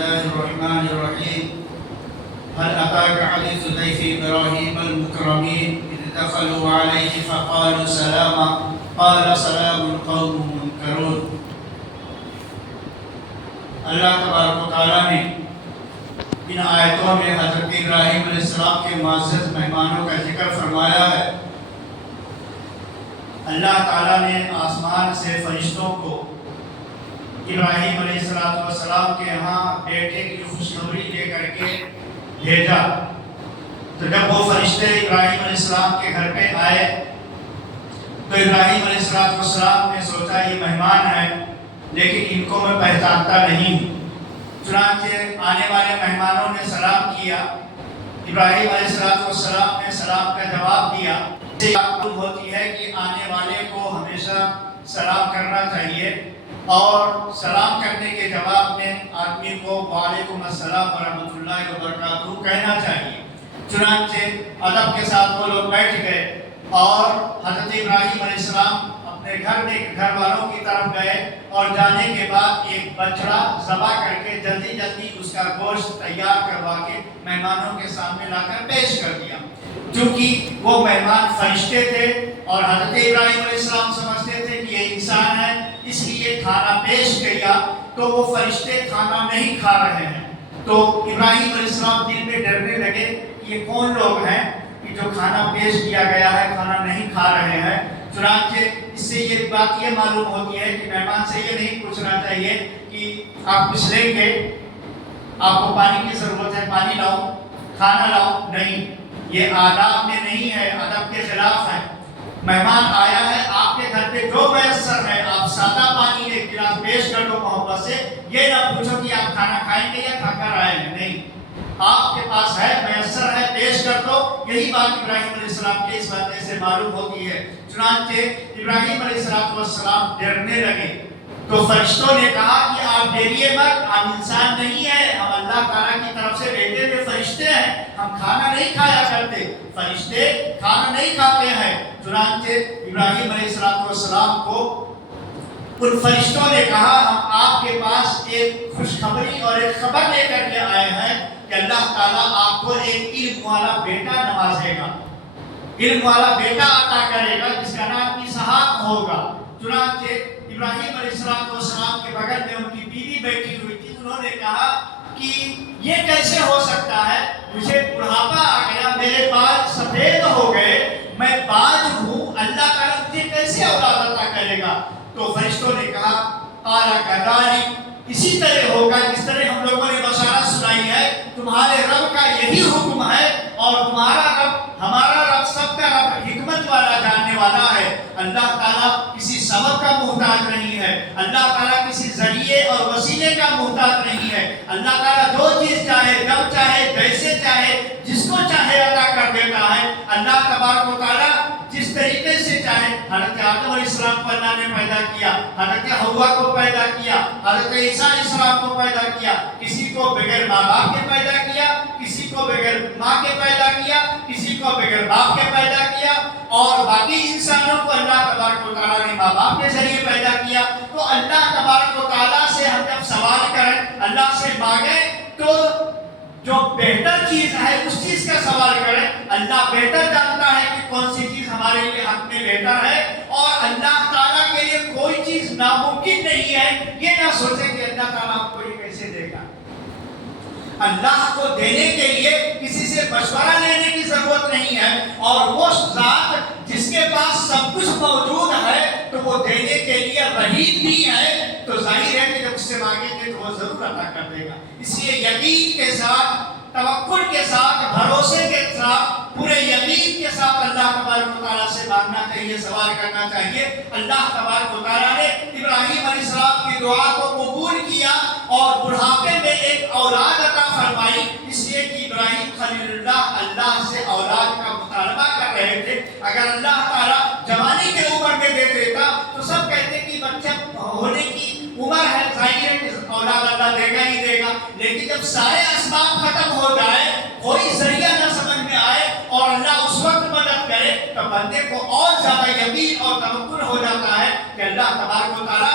الله الرحمن الرحيم. هل أتاك حديث ضيف إبراهيم المكرمين إذ دخلوا عليه فقالوا سلاما قال سلام قوم منكرون. اللہ تبارک و تعالیٰ نے ان آیتوں میں حضرت ابراہیم علیہ السلام کے معزز مہمانوں کا ذکر فرمایا ہے۔ اللہ تعالیٰ نے آسمان سے فرشتوں کو ابراہیم علیہ السلام کے یہاں بیٹے کی خوشخبری لے کر کے بھیجا۔ تو جب وہ فرشتے ابراہیم علیہ السلام کے گھر پہ آئے تو ابراہیم علیہ السلام نے سوچا یہ مہمان ہیں لیکن ان کو میں پہچانتا نہیں ہوں۔ چنانچہ آنے والے مہمانوں نے سلام کیا، ابراہیم علیہ السلام نے سلام کا جواب دیا۔ معلوم ہوتی ہے کہ آنے والے کو ہمیشہ سلام کرنا چاہیے اور سلام کرنے کے جواب میں آدمی کو وعلیکم السلام ورحمۃ اللہ وبرکاتہ کہنا چاہیے۔ چنانچہ ادب کے ساتھ وہ لوگ بیٹھ گئے اور حضرت ابراہیم علیہ السلام اپنے گھر والوں کی طرف گئے اور جانے کے بعد ایک بچڑا ذبح کر کے جلدی اس کا گوشت تیار کروا کے مہمانوں کے سامنے لا کر پیش کر دیا۔ چونکہ وہ مہمان فرشتے تھے اور حضرت ابراہیم علیہ السلام سمجھتے تھے کہ یہ انسان ہے، اس لیے کھانا پیش کیا تو وہ فرشتے کھانا نہیں کھا رہے ہیں۔ تو ابراہیم علیہ السلام دل میں ڈرنے لگے کہ یہ کون لوگ ہیں کہ جو کھانا پیش کیا گیا ہے کھانا نہیں کھا رہے ہیں۔ چنانچہ اس سے یہ بات یہ معلوم ہوتی ہے کہ مہمان سے یہ نہیں پوچھنا چاہیے کہ آپ کچھ لیں گے، آپ کو پانی کی ضرورت ہے، پانی لاؤ، کھانا لاؤ، نہیں، یہ آداب میں نہیں ہے، ادب کے خلاف ہے۔ مہمان آیا ہے آپ کے گھر پہ جو میسر ہے آپ سادہ پانی ایک گلاس پیش کر دو محبت سے، یہ نہ پوچھو کہ آپ کھانا کھائیں گے یا کھا کر آئے ہیں، نہیں، آپ کے پاس ہے، میسر ہے، پیش کر دو۔ یہی بات ابراہیم علیہ السلام کے اس باتیں سے معلوم ہوتی ہے۔ چنانچہ ابراہیم علیہ السلام ڈرنے لگے تو فرشتوں نے کہا کہ آپ ڈریے مت، ہم انسان نہیں ہیں، ہم اللہ تعالیٰ کی طرف سے بھیجے ہوئے فرشتے ہیں، ہم کھانا نہیں کھایا کرتے، فرشتے کھانا نہیں کھاتے ہیں۔ چنانچہ ابراہیم علیہ السلام کو ان فرشتوں نے کہا ہم آپ کے پاس ایک خوشخبری اور ایک خبر لے کر کے آئے ہیں کہ اللہ تعالیٰ آپ کو ایک علم والا بیٹا نوازے گا، علم والا بیٹا عطا کرے گا جس کا نام اسحاق ہوگا۔ چنانچہ ابراہیم علیہ السلام کے بغل میں ان کی بیوی بیٹھی ہوئی تھی، انہوں نے کہا کہ یہ کیسے ہو سکتا ہے، مجھے بڑھاپا آ گیا، میرے بال سفید ہو گئے، میں باج ہوں، اللہ تعالیٰ مجھے کیسے اولاد عطا کرے گا؟ تو فرشتوں نے کہا قال کذالک، اسی طرح ہوگا جس طرح ہم لوگوں نے بشارت سنائی ہے، تمہارے رب کا یہی حکم ہے اور تمہارا رب ہمارا رب سب کا رب حکمت والا جاننے والا ہے۔ اللہ تعالیٰ کسی سبب کا محتاج نہیں ہے، اللہ تعالیٰ کسی ذریعے اور وسیلے کا محتاج نہیں ہے۔ اللہ تعالیٰ جو چیز چاہے جب چاہے جیسے چاہے جس کو چاہے عطا کر دیتا ہے۔ اللہ تبارک و تعالیٰ جس طریقے سے چاہے، حضرت آدم علیہ السلام کو اللہ نے پیدا کیا، حضرت حوا کو پیدا کیا، حضرت عیسیٰ علیہ السلام کو پیدا کیا، کسی کو بغیر ماں باپ کے پیدا کیا، کسی کو بغیر ماں کے پیدا کیا، کسی کو بغیر باپ کے پیدا کیا، اور باقی انسانوں کو اللہ تبارک و تعالیٰ نے ماں باپ کے ذریعے پیدا کیا۔ تو اللہ تبارک و تعالیٰ سے ہم جب سوال کریں، اللہ سے مانگیں تو جو بہتر چیز ہے اس چیز کا سوال کریں۔ اللہ بہتر جانتا ہے کہ کون سی چیز ہمارے لیے حق میں بہتر ہے، اور اللہ تعالیٰ کے لیے کوئی چیز ناممکن نہیں ہے۔ یہ نہ سوچیں کہ اللہ تعالیٰ آپ کو یہ کیسے دے گا۔ اللہ کو دینے کے لیے کسی سے مشورہ لینے کی ضرورت نہیں ہے، اور وہ ذات جس کے پاس سب کچھ موجود ہے تو وہ دینے کے لیے رحیم بھی ہے، تو ظاہر ہے کہ جب اس سے مانگیں گے تو وہ ضرور عطا کر دے گا۔ اس لیے یقین کے ساتھ، توکل کے ساتھ، بھروسے کے ساتھ، پورے یقین کے ساتھ اللہ تبارک و تعالیٰ سے مانگنا چاہیے، سوال کرنا چاہیے۔ اللہ تبارک و تعالیٰ نے ابراہیم علیہ السلام کی دعا کو قبول کیا اور بڑھاپے میں ایک اولاد عطا فرمائی، اس لیے کہ ابراہیم خلیل اللہ سے اولاد کا مطالبہ کر رہے تھے۔ اگر اللہ تعالیٰ جوانی کے عمر میں دے دیتا تو سب کہتے کہ بچہ ہونے کی عمر ہے، ظاہر ہے کہ اولاد اللہ دے گا ہی دے گا، لیکن جب سارے اسباب ختم ہو جائے، کوئی ذریعہ نہ سمجھ میں آئے اور اللہ اس وقت مدد کرے تو بندے کو اور زیادہ یقین اور توکل ہو جاتا ہے کہ اللہ تبارک و تعالیٰ